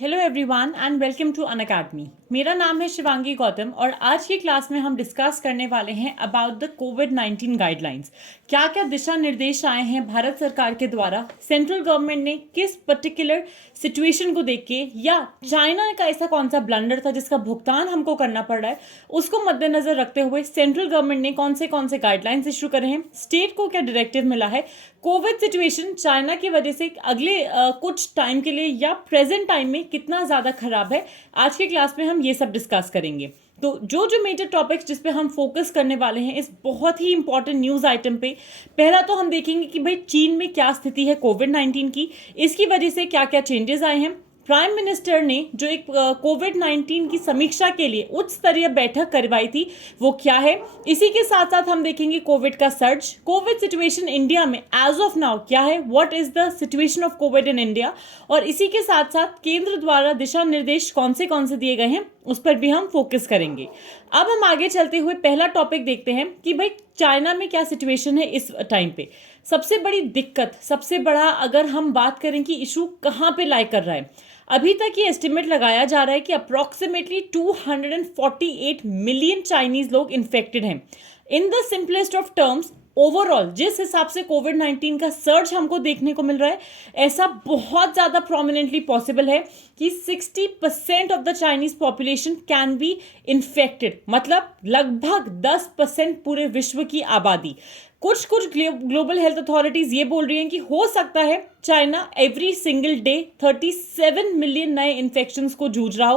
Hello everyone and welcome to Unacademy. मेरा नाम है शिवांगी गौतम और आज की क्लास में हम डिस्कस करने वाले हैं अबाउट द कोविड-19 गाइडलाइंस। क्या क्या दिशा निर्देश आए हैं भारत सरकार के द्वारा, सेंट्रल गवर्नमेंट ने किस पर्टिकुलर सिचुएशन को देख के, या चाइना का ऐसा कौन सा ब्लंडर था जिसका भुगतान हमको करना पड़ रहा है, उसको मद्देनजर रखते हुए सेंट्रल गवर्नमेंट ने कौन से गाइडलाइंस इशू करे हैं, स्टेट को क्या डायरेक्टिव मिला है, कोविड सिचुएशन चाइना की वजह से अगले कुछ टाइम के लिए या प्रेजेंट टाइम में कितना ज़्यादा खराब है। आज के क्लास में हम ये सब डिस्कस करेंगे। तो जो जो मेजर टॉपिक्स जिस पे हम फोकस करने वाले हैं इस बहुत ही इंपॉर्टेंट न्यूज़ आइटम पे, पहला तो हम देखेंगे कि भाई चीन में क्या स्थिति है कोविड-19 की, इसकी वजह से क्या क्या चेंजेस आए हैं। प्राइम मिनिस्टर ने जो एक कोविड-19 की समीक्षा के लिए उच्च स्तरीय बैठक करवाई थी वो क्या है। इसी के साथ साथ हम देखेंगे कोविड का सर्ज, कोविड सिचुएशन इंडिया में एज ऑफ नाउ क्या है, what is the situation of Covid in India, और इसी के साथ साथ केंद्र द्वारा दिशा निर्देश कौन से दिए गए हैं उस पर भी हम फोकस करेंगे। अब हम आगे चलते हुए पहला टॉपिक देखते हैं कि भाई चाइना में क्या सिचुएशन है इस टाइम पे। सबसे बड़ी दिक्कत, सबसे बड़ा अगर हम बात करें कि इशू कहाँ पे लाई कर रहा है, अभी तक ये एस्टिमेट लगाया जा रहा है कि अप्रोक्सीमेटली 248 मिलियन चाइनीज लोग इन्फेक्टेड हैं। In the simplest of terms, overall जिस हिसाब से कोविड-19 का सर्ज हमको देखने को मिल रहा है, ऐसा बहुत ज़्यादा प्रोमिनेंटली पॉसिबल है कि 60% of the Chinese population can be infected, मतलब लगभग 10% पूरे विश्व की आबादी। कुछ ग्लोबल हेल्थ अथॉरिटीज ये बोल रही हैं कि हो सकता है China every single day 37 million नए इन्फेक्शंस को जूझ रहा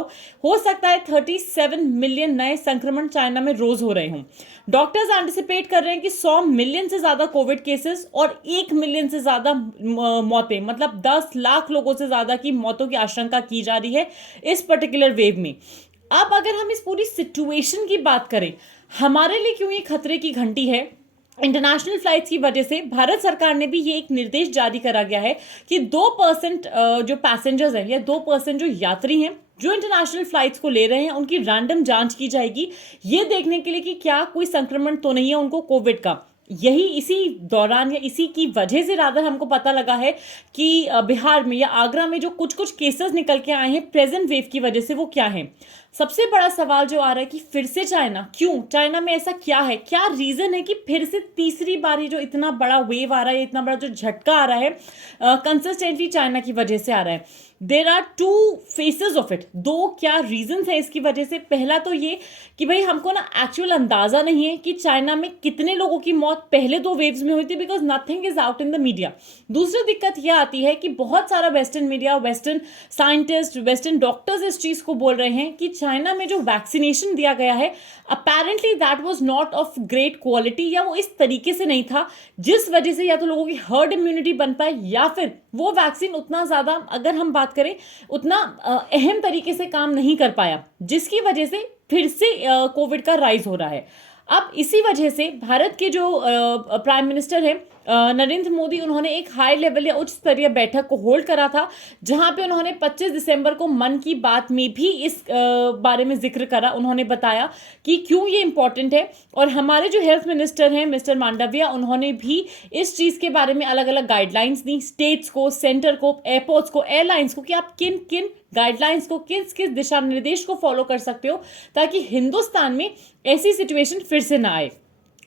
हो सकता है 37 मिलियन नए संक्रमण चाइना में रोज हो रहे हों। डॉक्टर्स एंटिसिपेट कर रहे हैं कि 100 मिलियन से ज्यादा कोविड केसेस और 1 मिलियन से ज्यादा मौतें, मतलब 10 लाख लोगों से ज्यादा की मौतों की आशंका की जा रही है इस पर्टिकुलर वेव में। अब अगर हम इस पूरी सिचुएशन की बात करें, हमारे लिए क्यों ये खतरे की घंटी है, इंटरनेशनल फ्लाइट्स की वजह से भारत सरकार ने भी ये एक निर्देश जारी करा गया है कि 2% जो पैसेंजर्स हैं या 2% जो यात्री हैं जो इंटरनेशनल फ्लाइट्स को ले रहे हैं उनकी रैंडम जांच की जाएगी, ये देखने के लिए कि क्या कोई संक्रमण तो नहीं है उनको कोविड का। यही इसी दौरान या इसी की वजह से रादर हमको पता लगा है कि बिहार में या आगरा में जो कुछ केसेस निकल के आए हैं प्रेजेंट वेव की वजह से, वो क्या है। सबसे बड़ा सवाल जो आ रहा है कि फिर से चाइना, क्यों चाइना में ऐसा क्या है, क्या रीजन है कि फिर से तीसरी बार जो इतना बड़ा वेव आ रहा है, इतना बड़ा जो झटका आ रहा है कंसिस्टेंटली चाइना की वजह से आ रहा है। There are two faces of it, दो क्या रीजन है इसकी वजह से। पहला तो ये कि भाई हमको ना एक्चुअल अंदाजा नहीं है कि चाइना में कितने लोगों की मौत पहले दो वेव्स में हुई थी, because nothing is out in the media. दूसरी दिक्कत यह आती है कि बहुत सारा western media, western scientist, western doctors इस चीज को बोल रहे हैं कि चाइना में जो वैक्सीनेशन दिया गया है apparently that was not of great quality, या वो इस तरीके से नहीं था जिस वजह से या तो लोगों की हर्ड इम्यूनिटी बन पाए, या फिर वो वैक्सीन उतना ज्यादा, अगर हम बात करें, उतना अहम तरीके से काम नहीं कर पाया, जिसकी वजह से फिर से कोविड का राइज हो रहा है। अब इसी वजह से भारत के जो प्राइम मिनिस्टर हैं नरेंद्र मोदी, उन्होंने एक हाई लेवल या उच्च स्तरीय बैठक को होल्ड करा था, जहां पे उन्होंने 25 दिसंबर को मन की बात में भी इस बारे में जिक्र करा। उन्होंने बताया कि क्यों ये इंपॉर्टेंट है, और हमारे जो हेल्थ मिनिस्टर हैं मिस्टर मांडविया, उन्होंने भी इस चीज के बारे में अलग अलग गाइडलाइंस दी स्टेट्स को, सेंटर को, एयरपोर्ट्स को, एयरलाइंस को, कि आप किन किन गाइडलाइंस को, किस किस दिशा निर्देश को फॉलो कर सकते हो ताकि हिंदुस्तान में ऐसी सिचुएशन फिर से ना आए।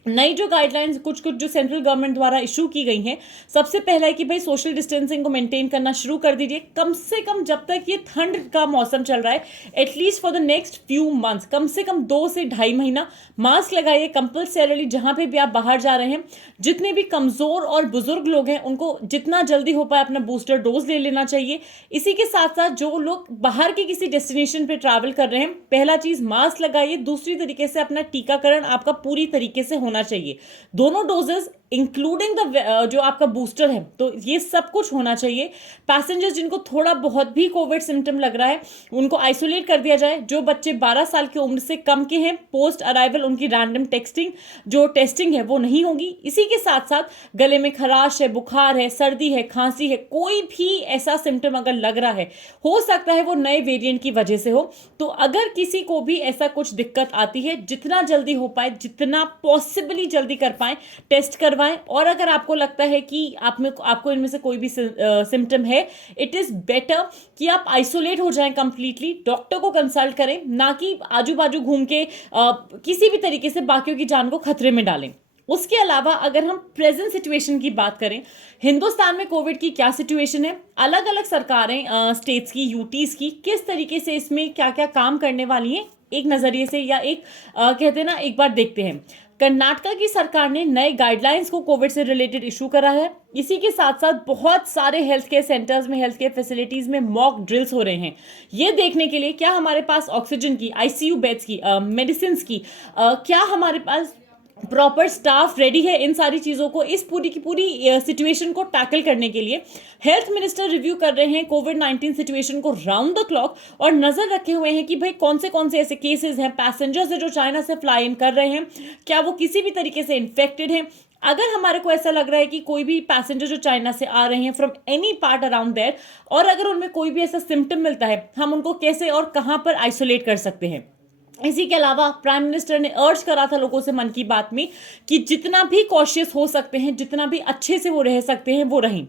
नई जो गाइडलाइंस कुछ जो सेंट्रल गवर्नमेंट द्वारा इशू की गई हैं, सबसे पहला है कि भाई सोशल डिस्टेंसिंग को मेंटेन करना शुरू कर दीजिए, कम से कम जब तक ये ठंड का मौसम चल रहा है, at least for the next few months, कम से कम 2 से 2.5 महीना मास्क लगाइए कंपल्सरीली जहां पे भी आप बाहर जा रहे हैं। जितने भी कमजोर और बुजुर्ग लोग हैं उनको जितना जल्दी हो पाए अपना बूस्टर डोज ले लेना चाहिए। इसी के साथ साथ जो लोग बाहर के किसी डेस्टिनेशन पे ट्रैवल कर रहे हैं, पहला चीज मास्क लगाइए, दूसरी तरीके से अपना टीकाकरण आपका पूरी तरीके से होना चाहिए, दोनों डोजेस इंक्लूडिंग द जो आपका बूस्टर है, तो ये सब कुछ होना चाहिए। पैसेंजर्स जिनको थोड़ा बहुत भी कोविड सिम्टम लग रहा है उनको आइसोलेट कर दिया जाए। जो बच्चे 12 साल की उम्र से कम के हैं, पोस्ट अराइवल उनकी रैंडम टेस्टिंग है वो नहीं होगी। इसी के साथ साथ गले में खराश है, बुखार है, सर्दी है, खांसी है, कोई भी ऐसा सिम्टम अगर लग रहा है, हो सकता है वो नए वेरिएंट की वजह से हो, तो अगर किसी को भी ऐसा कुछ दिक्कत आती है, जितना जल्दी हो पाए, जितना पॉसिबल पॉसिबली जल्दी कर पाएं, टेस्ट करवाएं। और अगर आपको लगता है कि आपको इनमें से कोई भी सिम्टम है, इट इज़ बेटर कि आप आइसोलेट हो जाएं कंप्लीटली, डॉक्टर को कंसल्ट करें, ना कि आजू बाजू घूम के किसी भी तरीके से बाकियों की जान को खतरे में डालें। उसके अलावा अगर हम प्रेजेंट सिचुएशन की बात करें, हिंदुस्तान में कोविड की क्या सिचुएशन है, अलग अलग सरकारें स्टेट्स की, यूटीज की किस तरीके से इसमें क्या क्या काम करने वाली हैं, एक नज़रिए से या एक कहते हैं ना, एक बार देखते हैं। कर्नाटका की सरकार ने नए गाइडलाइंस को कोविड से रिलेटेड इशू करा है। इसी के साथ साथ बहुत सारे हेल्थ केयर सेंटर्स में, हेल्थ केयर फैसिलिटीज में मॉक ड्रिल्स हो रहे हैं, ये देखने के लिए क्या हमारे पास ऑक्सीजन की, आईसीयू बेड्स की, मेडिसिन की, क्या हमारे पास प्रॉपर स्टाफ रेडी है, इन सारी चीज़ों को, इस पूरी की पूरी सिचुएशन को टैकल करने के लिए हेल्थ मिनिस्टर रिव्यू कर रहे हैं कोविड-19 सिचुएशन को राउंड द क्लॉक, और नज़र रखे हुए हैं कि भाई कौन से ऐसे केसेस हैं, पैसेंजर्स है जो चाइना से फ्लाई इन कर रहे हैं, क्या वो किसी भी तरीके से इन्फेक्टेड हैं। अगर हमारे को ऐसा लग रहा है कि कोई भी पैसेंजर जो चाइना से आ रहे हैं from any part around there, और अगर उनमें कोई भी ऐसा सिम्टम मिलता है, हम उनको कैसे और कहाँ पर आइसोलेट कर सकते हैं। इसी के अलावा प्राइम मिनिस्टर ने अर्ज करा था लोगों से मन की बात में कि जितना भी कॉशियस हो सकते हैं, जितना भी अच्छे से वो रह सकते हैं वो रहें।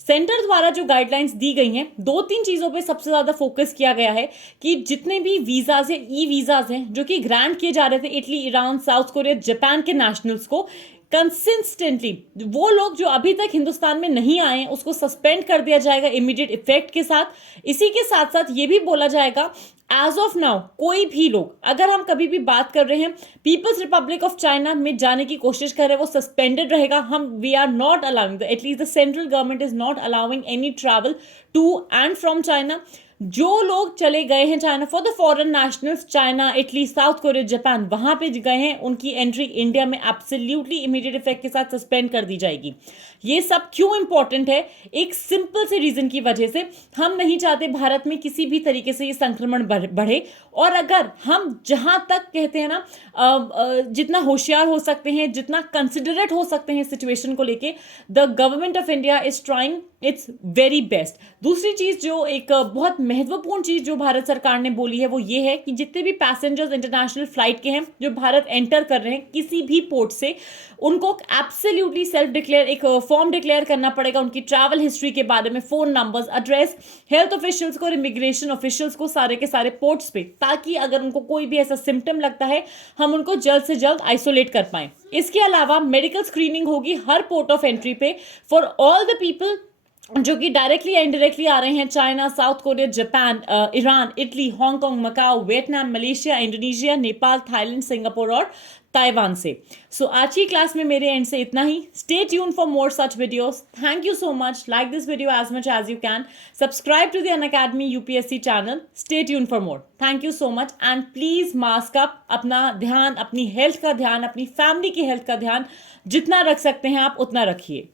सेंटर द्वारा जो गाइडलाइंस दी गई हैं, 2-3 चीज़ों पे सबसे ज़्यादा फोकस किया गया है कि जितने भी वीज़ाज हैं, ई वीज़ाज हैं, जो कि ग्रांट किए जा रहे थे Italy, Iran, south Korea, Japan के नेशनल्स को, कंसिस्टेंटली वो लोग जो अभी तक हिंदुस्तान में नहीं आए हैं उसको सस्पेंड कर दिया जाएगा इमीडिएट इफेक्ट के साथ। इसी के साथ साथ ये भी बोला जाएगा, एज ऑफ नाउ कोई भी लोग, अगर हम कभी भी बात कर रहे हैं पीपल्स रिपब्लिक ऑफ चाइना में जाने की कोशिश कर रहे हैं, वो सस्पेंडेड रहेगा। हम we are not allowing, at least the central government is not allowing any travel to and from China. जो लोग चले गए हैं China for the foreign nationals, China, Italy, South Korea, Japan, वहां पे गए हैं, उनकी एंट्री इंडिया में एब्सोल्युटली इमीडिएट इफेक्ट के साथ सस्पेंड कर दी जाएगी। ये सब क्यों इंपॉर्टेंट है? एक सिंपल से रीजन की वजह से, हम नहीं चाहते भारत में किसी भी तरीके से ये संक्रमण बढ़े, और अगर हम जहां तक कहते हैं ना, जितना होशियार हो सकते हैं, जितना कंसिडरेट हो सकते हैं सिचुएशन को लेके, the government of India is trying it's very best. दूसरी चीज, जो एक बहुत महत्वपूर्ण चीज जो भारत सरकार ने बोली है, वो ये है कि जितने भी पैसेंजर्स इंटरनेशनल फ्लाइट के हैं जो भारत एंटर कर रहे हैं किसी भी पोर्ट से, उनको एब्सोल्युटली सेल्फ डिक्लेयर, एक फॉर्म डिक्लेयर करना पड़ेगा उनकी ट्रैवल हिस्ट्री के बारे में, phone numbers, address, health officials को और इमिग्रेशन ऑफिशियल्स को, सारे के सारे पोर्ट्स पे, ताकि अगर उनको कोई भी ऐसा सिम्टम लगता है हम उनको जल्द से जल्द आइसोलेट कर पाएं। इसके अलावा मेडिकल स्क्रीनिंग होगी हर पोर्ट ऑफ एंट्री पे फॉर ऑल द पीपल जो कि डायरेक्टली या इनडायरेक्टली आ रहे हैं China, South Korea, Japan, Iran, Italy, Hong Kong, Macau, Vietnam, Malaysia, Indonesia, Nepal, Thailand, Singapore और ताइवान से। सो आज की क्लास में मेरे एंड से इतना ही। Stay tune for more such videos. Thank you so much. Like this video as much as you can. Subscribe to the Unacademy UPSC channel. Stay tune for more. Thank you so much and please mask up. अपना ध्यान, अपनी health का ध्यान, अपनी family की health का ध्यान जितना रख सकते हैं आप उतना रखिए।